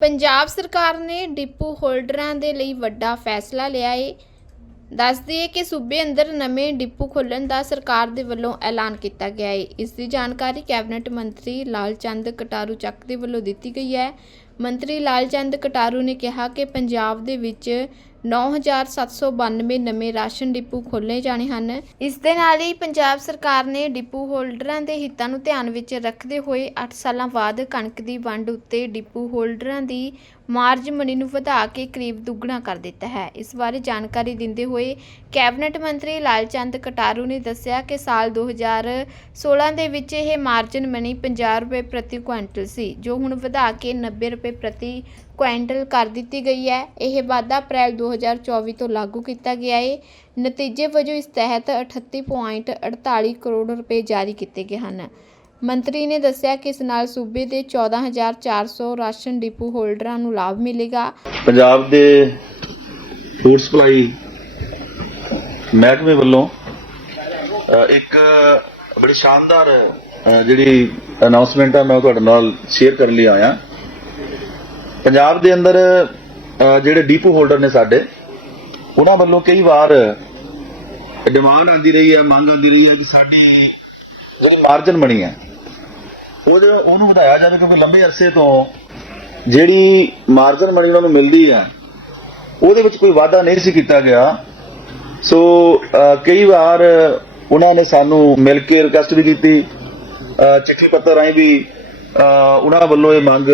ਪੰਜਾਬ ਸਰਕਾਰ ਨੇ ਡਿਪੂ ਹੋਲਡਰਾਂ ਦੇ ਲਈ ਵੱਡਾ ਫੈਸਲਾ ਲਿਆ ਏ। ਦੱਸ ਦਈਏ ਕਿ ਸੂਬੇ ਅੰਦਰ ਨਵੇਂ ਡਿਪੂ ਖੋਲ੍ਹਣ ਦਾ ਸਰਕਾਰ ਦੇ ਵੱਲੋਂ ਐਲਾਨ ਕੀਤਾ ਗਿਆ ਏ। ਇਸ ਦੀ ਜਾਣਕਾਰੀ ਕੈਬਨਿਟ ਮੰਤਰੀ ਲਾਲਚੰਦ ਕਟਾਰੂ ਚੱਕ ਦੇ ਵੱਲੋਂ ਦਿੱਤੀ ਗਈ ਹੈ। ਮੰਤਰੀ ਲਾਲਚੰਦ ਕਟਾਰੂ ਨੇ ਕਿਹਾ ਕਿ ਪੰਜਾਬ ਦੇ ਵਿੱਚ 9792 ਨਵੇਂ ਰਾਸ਼ਨ ਡਿਪੂ ਖੋਲ੍ਹੇ ਜਾਣੇ ਹਨ। ਇਸ ਦੇ ਨਾਲ ਹੀ ਪੰਜਾਬ ਸਰਕਾਰ ਨੇ ਡਿਪੂ ਹੋਲਡਰਾਂ ਦੇ ਹਿੱਤਾਂ ਨੂੰ ਧਿਆਨ ਵਿੱਚ ਰੱਖਦੇ ਹੋਏ 8 ਸਾਲਾਂ ਬਾਅਦ ਕਣਕ ਦੀ ਵੰਡ ਉੱਤੇ ਡਿਪੂ ਹੋਲਡਰਾਂ ਦੀ ਮਾਰਜ ਮਨੀ ਨੂੰ ਵਧਾ ਕੇ ਕਰੀਬ ਦੁੱਗਣਾ ਕਰ ਦਿੱਤਾ ਹੈ। ਇਸ ਬਾਰੇ ਜਾਣਕਾਰੀ ਦਿੰਦੇ ਹੋਏ ਕੈਬਨਿਟ ਮੰਤਰੀ ਲਾਲਚੰਦ ਕਟਾਰੂ ਨੇ ਦੱਸਿਆ ਕਿ ਸਾਲ 2016 ਦੇ ਵਿੱਚ ਇਹ ਮਾਰਜਨ ਮਨੀ 50 ਰੁਪਏ ਪ੍ਰਤੀ ਕੁਇੰਟਲ ਸੀ, ਜੋ ਹੁਣ ਵਧਾ ਕੇ 90 ਰੁਪਏ ਪ੍ਰਤੀ ਕੁਇੰਟਲ ਕਰ ਦਿੱਤੀ ਗਈ ਹੈ। ਇਹ ਵਾਧਾ ਅਪ੍ਰੈਲ 2024 ਤੋਂ ਲਾਗੂ ਕੀਤਾ ਗਿਆ ਹੈ ਨਤੀਜੇ ਵਜੋਂ ਇਸ ਤਹਿਤ 38.48 ਕਰੋੜ ਰੁਪਏ ਜਾਰੀ ਕੀਤੇ ਗਏ ਹਨ। ਮੰਤਰੀ ਨੇ ਦੱਸਿਆ ਕਿ ਇਸ ਨਾਲ ਸੂਬੇ ਦੇ 14400 ਰਾਸ਼ਨ ਡਿਪੂ ਹੋਲਡਰਾਂ ਨੂੰ ਲਾਭ ਮਿਲੇਗਾ। ਪੰਜਾਬ ਦੇ ਫੂਡ ਸਪਲਾਈ ਮਹਿਕਮੇ ਵੱਲੋਂ ਇੱਕ ਬੜੀ ਸ਼ਾਨਦਾਰ ਅ, ਜਿਹੜੀ ਅਨਾਉਂਸਮੈਂਟ ਆ ਮੈਂ ਤੁਹਾਡੇ ਨਾਲ ਸ਼ੇਅਰ ਕਰਨ ਲਈ ਆਇਆ। ਪੰਜਾਬ ਦੇ ਅੰਦਰ ਜਿਹੜੇ ਡੀਪੂ ਹੋਲਡਰ ਨੇ ਸਾਡੇ ਉਹਨਾਂ ਵੱਲੋਂ ਕਈ ਵਾਰ ਡਿਮਾਂਡ ਆਂਦੀ ਰਹੀ ਹੈ ਮੰਗ ਆਂਦੀ ਰਹੀ ਹੈ ਕਿ ਸਾਡੀ ਜਿਹੜੀ ਮਾਰਜਨ ਬਣੀ ਹੈ ਉਹਦੇ ਉਹਨੂੰ ਵਧਾਇਆ ਜਾਵੇ ਕਿਉਂਕਿ ਲੰਬੇ ਅਰਸੇ ਤੋਂ ਜਿਹੜੀ ਮਾਰਜਨ ਮਨੀ ਉਹਨਾਂ ਨੂੰ ਮਿਲਦੀ ਹੈ, ਉਹਦੇ ਵਿੱਚ ਕੋਈ ਵਾਅਦਾ ਨਹੀਂ ਸੀ ਕੀਤਾ ਗਿਆ। ਸੋ ਕਈ ਵਾਰ ਉਹਨਾਂ ਨੇ ਸਾਨੂੰ ਮਿਲ ਕੇ ਰਿਕਵੈਸਟ ਵੀ ਕੀਤੀ ਚਿੱਠੀ ਪੱਤਰ ਰਾਹੀਂ ਵੀ ਉਹਨਾਂ ਵੱਲੋਂ ਇਹ ਮੰਗ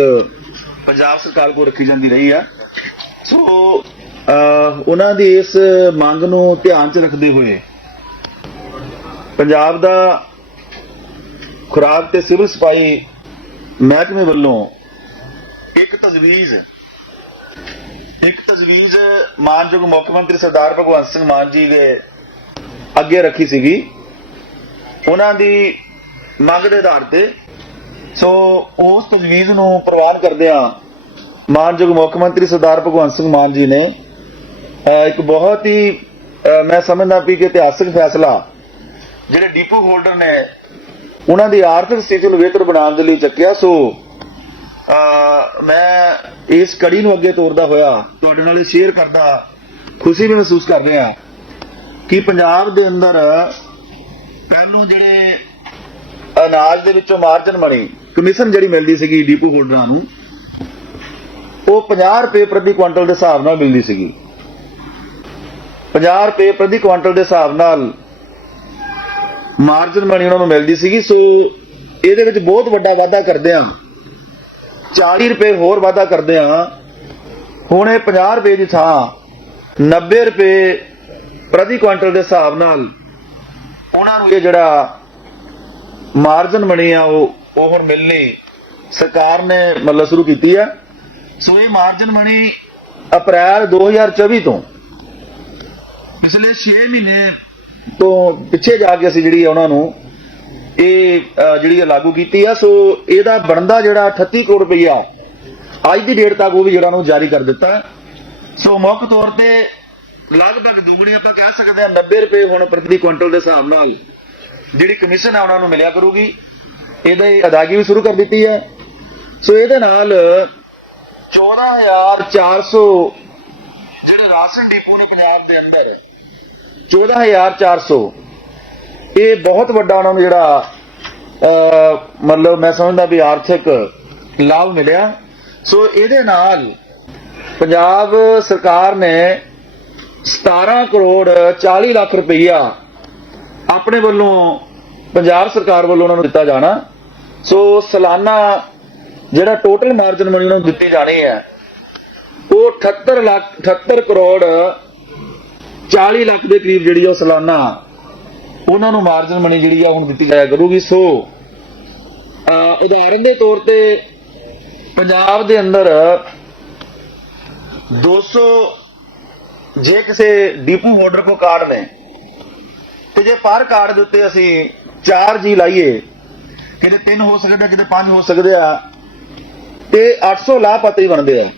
ਪੰਜਾਬ ਸਰਕਾਰ ਕੋਲ ਰੱਖੀ ਜਾਂਦੀ ਰਹੀ ਆ। ਸੋ ਉਹਨਾਂ ਦੀ ਇਸ ਮੰਗ ਨੂੰ ਧਿਆਨ 'ਚ ਰੱਖਦੇ ਹੋਏ ਪੰਜਾਬ ਦਾ ਖੁਰਾਕ ਤੇ ਸਿਵਲ ਸਫ਼ਾਈ ਮਹਿਕਮੇ ਵੱਲੋਂ ਇੱਕ ਤਜਵੀਜ਼ ਇੱਕ ਤਜਵੀਜ਼ ਮਾਨਯੋਗ ਮੁੱਖ ਮੰਤਰੀ ਸਰਦਾਰ ਭਗਵੰਤ ਸਿੰਘ ਮਾਨ ਜੀ ਦੇ ਅੱਗੇ ਰੱਖੀ ਸੀਗੀ। ਉਹਨਾਂ ਦੀ ਮੰਗ ਦੇ ਆਧਾਰ ਤੇ। ਸੋ ਉਸ ਤਜਵੀਜ਼ ਨੂੰ ਪ੍ਰਵਾਨ ਕਰਦਿਆਂ ਮਾਨਯੋਗ ਮੁੱਖ ਮੰਤਰੀ ਸਰਦਾਰ ਭਗਵੰਤ ਸਿੰਘ ਮਾਨ ਜੀ ਨੇ ਇੱਕ ਬਹੁਤ ਹੀ ਮੈਂ ਸਮਝਦਾ ਵੀ ਕਿ ਇਤਿਹਾਸਕ ਫੈਸਲਾ, ਜਿਹੜੇ ਡੀਪੂ ਹੋਲਡਰ ਨੇ ਉਹਨਾਂ ਦੀ ਆਰਥਿਕ ਸਥਿਤੀ ਨੂੰ ਬਿਹਤਰ ਬਣਾਉਣ ਦੇ ਲਈ ਚੱਕਿਆ। ਸੋ ਮੈਂ ਇਸ ਕੜੀ ਨੂੰ ਅੱਗੇ ਤੋਰਦਾ ਹੋਇਆ, ਤੁਹਾਡੇ ਨਾਲ ਸ਼ੇਅਰ ਕਰਦਾ, ਖੁਸ਼ੀ ਵੀ ਮਹਿਸੂਸ ਕਰ ਰਿਹਾ ਕਿ ਪੰਜਾਬ ਦੇ ਅੰਦਰ ਪਹਿਲੋਂ ਜਿਹੜੇ ਅਨਾਜ ਦੇ ਵਿੱਚੋਂ ਮਾਰਜਨ ਬਣੀ ਕਮਿਸ਼ਨ ਜਿਹੜੀ ਮਿਲਦੀ ਸੀਗੀ ਡੀਪੂ ਹੋਲਡਰਾਂ ਨੂੰ, ਉਹ 50 ਰੁਪਏ ਪ੍ਰਤੀ ਕੁਇੰਟਲ ਦੇ ਹਿਸਾਬ ਨਾਲ ਮਿਲਦੀ ਸੀਗੀ। 50 ਰੁਪਏ ਪ੍ਰਤੀ ਕੁਇੰਟਲ ਦੇ ਹਿਸਾਬ ਨਾਲ ਮਾਰਜਨ ਮਨੀ ਉਹਨਾਂ ਨੂੰ ਮਿਲਦੀ ਸੀਗੀ ਸੋ ਇਹਦੇ ਵਿੱਚ ਬਹੁਤ ਵੱਡਾ ਵਾਧਾ ਕਰਦੇ ਆ 40 ਰੁਪਏ ਹੋਰ ਵਾਧਾ ਕਰਦੇ ਆ ਹੁਣ ਇਹ 50 ਰੁਪਏ ਦੀ ਥਾਂ 90 ਰੁਪਏ ਪ੍ਰਤੀ ਕੁਇੰਟਲ ਦੇ ਹਿਸਾਬ ਨਾਲ ਉਹਨਾਂ ਨੂੰ ਇਹ ਜਿਹੜਾ ਮਾਰਜਨ ਬਣੀ ਆ ਉਹ ਉਹ ਹੁਣ ਮਿਲਣੀ ਸਰਕਾਰ ਨੇ ਮਤਲਬ ਸ਼ੁਰੂ ਕੀਤੀ ਹੈ ਸੋ ਇਹ ਮਾਰਜਨ ਬਣੀ ਅਪ੍ਰੈਲ 2024 ਤੋਂ ਪਿਛਲੇ 6 ਮਹੀਨੇ ਤੋਂ ਪਿੱਛੇ ਜਾ ਕੇ ਅਸੀਂ ਜਿਹੜੀ ਉਹਨਾਂ ਨੂੰ ਇਹ ਜਿਹੜੀ ਲਾਗੂ ਕੀਤੀ ਆ, ਸੋ ਇਹਦਾ ਬਣਦਾ ਜਿਹੜਾ 38 ਕਰੋੜ ਰੁਪਈਆ ਅੱਜ ਦੀ ਡੇਟ ਤੱਕ ਉਹ ਵੀ ਜਿਹੜਾ ਨੂੰ ਜਾਰੀ ਕਰ ਦਿੱਤਾ ਸੋ ਮੁੱਖ ਤੌਰ ਤੇ ਲਗਭਗ ਦੁੱਗਣੀ ਆਪਾਂ ਕਹਿ ਸਕਦੇ ਹਾਂ 90 ਰੁਪਏ ਹੁਣ ਪ੍ਰਤੀ ਕੁਇੰਟਲ ਦੇ ਹਿਸਾਬ ਨਾਲ ਜਿਹੜੀ ਕਮਿਸ਼ਨ ਆ ਉਹਨਾਂ ਨੂੰ ਮਿਲਿਆ ਕਰੂਗੀ। ਇਹਦੀ ਅਦਾਇਗੀ ਵੀ ਸ਼ੁਰੂ ਕਰ ਦਿੱਤੀ ਹੈ। ਸੋ ਇਹਦੇ ਨਾਲ 14400 ਜਿਹੜੇ ਰਾਸ਼ਨ ਡਿਪੂ ਨੇ ਪੰਜਾਬ ਦੇ ਅੰਦਰ 14400 ਇਹ ਬਹੁਤ ਵੱਡਾ ਉਹਨਾਂ ਨੂੰ ਜਿਹੜਾ ਮਤਲਬ ਮੈਂ ਸਮਝਦਾ ਵੀ ਆਰਥਿਕ ਲਾਭ ਮਿਲਿਆ। ਸੋ ਇਹਦੇ ਨਾਲ ਪੰਜਾਬ ਸਰਕਾਰ ਨੇ 17 ਕਰੋੜ 40 ਲੱਖ ਰੁਪਈਆ ਆਪਣੇ ਵੱਲੋਂ, ਪੰਜਾਬ ਸਰਕਾਰ ਵੱਲੋਂ ਉਹਨਾਂ ਨੂੰ ਦਿੱਤਾ ਜਾਣਾ। ਸੋ ਸਾਲਾਨਾ ਜਿਹੜਾ ਟੋਟਲ ਮਾਰਜਨ ਮਨੀ ਉਹਨਾਂ ਨੂੰ ਦਿੱਤੀ ਜਾਣੀ ਹੈ, ਉਹ 78 ਲੱਖ 78 ਕਰੋੜ 40 ਲੱਖ ਦੇ ਕਰੀਬ ਜਿਹੜੀ ਆ ਉਹ ਸਾਲਾਨਾ ਉਹਨਾਂ ਨੂੰ ਮਾਰਜਨ ਮਨੀ ਜਿਹੜੀ ਆ ਹੁਣ ਦਿੱਤੀ ਜਾਇਆ ਕਰੂਗੀ। ਸੋ ਉਦਾਹਰਨ ਦੇ ਤੌਰ ਤੇ ਪੰਜਾਬ ਦੇ ਅੰਦਰ 200 ਜੇ ਕਿਸੇ ਡੀਪੂ ਹੋਲਡਰ ਕੋ ਕਾਰਡ ਨੇ ਤੇ ਜੇ ਪਰ ਕਾਰਡ ਦੇ ਉੱਤੇ ਅਸੀਂ 4 ਜੀ ਲਾਈਏ, ਕਿਤੇ 3 ਹੋ ਸਕਦੇ, ਕਿਤੇ 5 ਹੋ ਸਕਦੇ ਆ, ਤੇ 800 ਲਾਭਪਾਤਰੀ ਬਣਦੇ ਆ।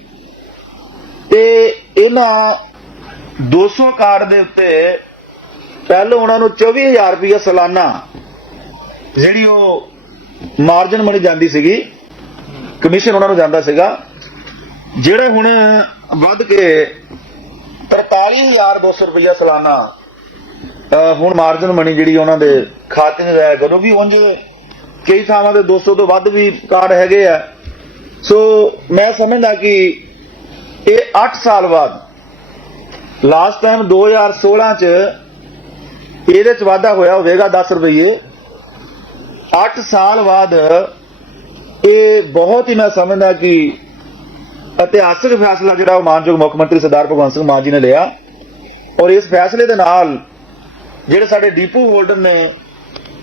ਤੇ ਇਹਨਾਂ 200 ਕਾਰਡ ਦੇ ਉੱਤੇ ਪਹਿਲਾਂ ਉਹਨਾਂ ਨੂੰ 24000 ਰੁਪਏ ਸਾਲਾਨਾ ਜਿਹੜੀ ਉਹ ਮਾਰਜਨ ਮਨੀ ਜਾਂਦੀ ਸੀਗੀ ਕਮਿਸ਼ਨ ਉਹਨਾਂ ਨੂੰ ਜਾਂਦਾ ਸੀਗਾ, ਜਿਹੜੇ ਹੁਣ ਵੱਧ ਕੇ 43200 ਰੁਪਇਆ ਸਾਲਾਨਾ ਹੁਣ ਮਾਰਜਨ ਮਨੀ ਜਿਹੜੀ ਉਹਨਾਂ ਦੇ ਖਾਤੇ 'ਚ ਜਾਇਆ ਕਰੋ ਵੀ ਉਂਝ ਕਈ ਥਾਵਾਂ ਤੇ 200 ਤੋਂ ਵੱਧ ਵੀ ਕਾਰਡ ਹੈਗੇ ਆ। ਸੋ ਮੈਂ ਸਮਝਦਾ ਕਿ ਇਹ 8 ਸਾਲ ਬਾਅਦ ਲਾਸਟ ਟਾਈਮ 2016 ਚ ਇਹਦੇ ਚ ਵਾਧਾ ਹੋਇਆ ਹੋਵੇਗਾ 10 ਰੁਪਏ 8 ਸਾਲ ਬਾਅਦ ਇਹ ਬਹੁਤ ਹੀ ਮੈਂ ਸਮਝਦਾ ਕਿ ਇਤਿਹਾਸਕ ਫੈਸਲਾ ਜਿਹੜਾ ਉਹ ਮਾਨਯੋਗ ਮੁੱਖ ਮੰਤਰੀ ਸਰਦਾਰ ਭਗਵੰਤ ਸਿੰਘ ਮਾਨ ਜੀ ਨੇ ਲਿਆ। ਔਰ ਇਸ ਫੈਸਲੇ ਦੇ ਨਾਲ ਜਿਹੜੇ ਸਾਡੇ ਡੀਪੂ ਹੋਲਡਰ ਨੇ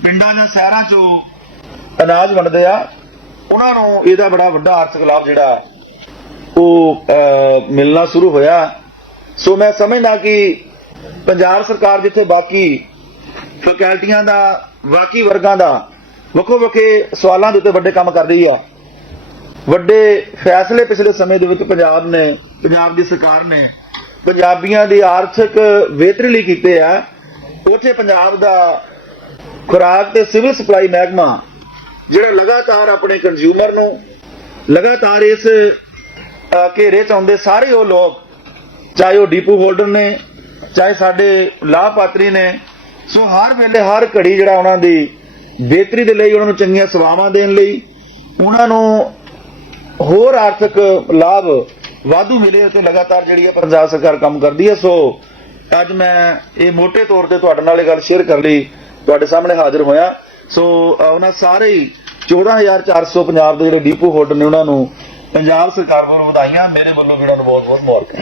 ਪਿੰਡਾਂ ਜਾਂ ਸ਼ਹਿਰਾਂ ਚੋਂ ਅਨਾਜ ਵੰਡਦੇ ਆ, ਉਹਨਾਂ ਨੂੰ ਇਹਦਾ ਬੜਾ ਵੱਡਾ ਆਰਥਿਕ ਲਾਭ ਜਿਹੜਾ ਉਹ ਮਿਲਣਾ ਸ਼ੁਰੂ ਹੋਇਆ। ਸੋ ਮੈਂ ਸਮਝਦਾ ਕਿ ਪੰਜਾਬ ਸਰਕਾਰ ਜਿੱਥੇ ਬਾਕੀ ਫੈਕਲਟੀਆਂ ਦਾ, ਬਾਕੀ ਵਰਗਾਂ ਦਾ ਵੱਖੋ ਵੱਖੇ ਸਵਾਲਾਂ ਦੇ ਉੱਤੇ ਵੱਡੇ ਕੰਮ ਕਰ ਰਹੀ ਆ। ਵੱਡੇ ਫੈਸਲੇ ਪਿਛਲੇ ਸਮੇਂ ਦੇ ਵਿੱਚ ਪੰਜਾਬ ਨੇ, ਪੰਜਾਬ ਦੀ ਸਰਕਾਰ ਨੇ ਪੰਜਾਬੀਆਂ ਦੀ ਆਰਥਿਕ ਬਿਹਤਰੀ ਲਈ ਕੀਤੇ ਆ। ਉੱਥੇ ਪੰਜਾਬ ਦਾ ਖੁਰਾਕ ਤੇ ਸਿਵਲ ਸਪਲਾਈ ਮਹਿਕਮਾ, ਜਿਹੜਾ ਲਗਾਤਾਰ ਆਪਣੇ ਕੰਜ਼ਿਊਮਰ ਨੂੰ, ਲਗਾਤਾਰ ਇਸ ਘੇਰੇ ਚ ਆਉਂਦੇ ਸਾਰੇ ਉਹ ਲੋਕ ਚਾਹੇ ਉਹ ਡੀਪੂ ਹੋਲਡਰ ਨੇ ਚਾਹੇ ਸਾਡੇ ਲਾਭਪਾਤਰੀ ਨੇ ਸੋ ਹਰ ਵੇਲੇ ਹਰ ਘੜੀ ਜਿਹੜਾ ਉਹਨਾਂ ਦੀ ਬਿਹਤਰੀ ਦੇ ਲਈ ਉਹਨਾਂ ਨੂੰ ਚੰਗੀਆਂ ਸੇਵਾਵਾਂ ਦੇਣ ਲਈ ਉਹਨਾਂ ਨੂੰ ਹੋਰ ਆਰਥਿਕ ਲਾਭ ਵਾਧੂ ਮਿਲੇ ਤੇ ਲਗਾਤਾਰ ਜਿਹੜੀ ਹੈ ਪੰਜਾਬ ਸਰਕਾਰ ਕੰਮ ਕਰਦੀ ਹੈ। ਸੋ ਅੱਜ ਮੈਂ ਇਹ ਮੋٹے ਤੌਰ ਤੇ ਤੁਹਾਡੇ ਨਾਲ ਇਹ ਗੱਲ ਸ਼ੇਅਰ ਕਰ ਲਈ ਤੁਹਾਡੇ ਸਾਹਮਣੇ ਹਾਜ਼ਰ ਹੋਇਆ। ਸੋ ਅਹ, ਉਹਨਾਂ ਸਾਰੇ ਹੀ 14400 ਪੰਜਾਬ ਦੇ ਜਿਹੜੇ ਡੀਪੂ ਹੋਲਡਰ ਨੇ ਉਹਨਾਂ ਨੂੰ ਪੰਜਾਬ ਸਰਕਾਰ ਵੱਲੋਂ ਵਧਾਈਆਂ। ਮੇਰੇ ਵੱਲੋਂ ਵੀ ਉਹਨਾਂ ਨੂੰ ਬਹੁਤ ਬਹੁਤ ਮੁਬਾਰਕਾਂ।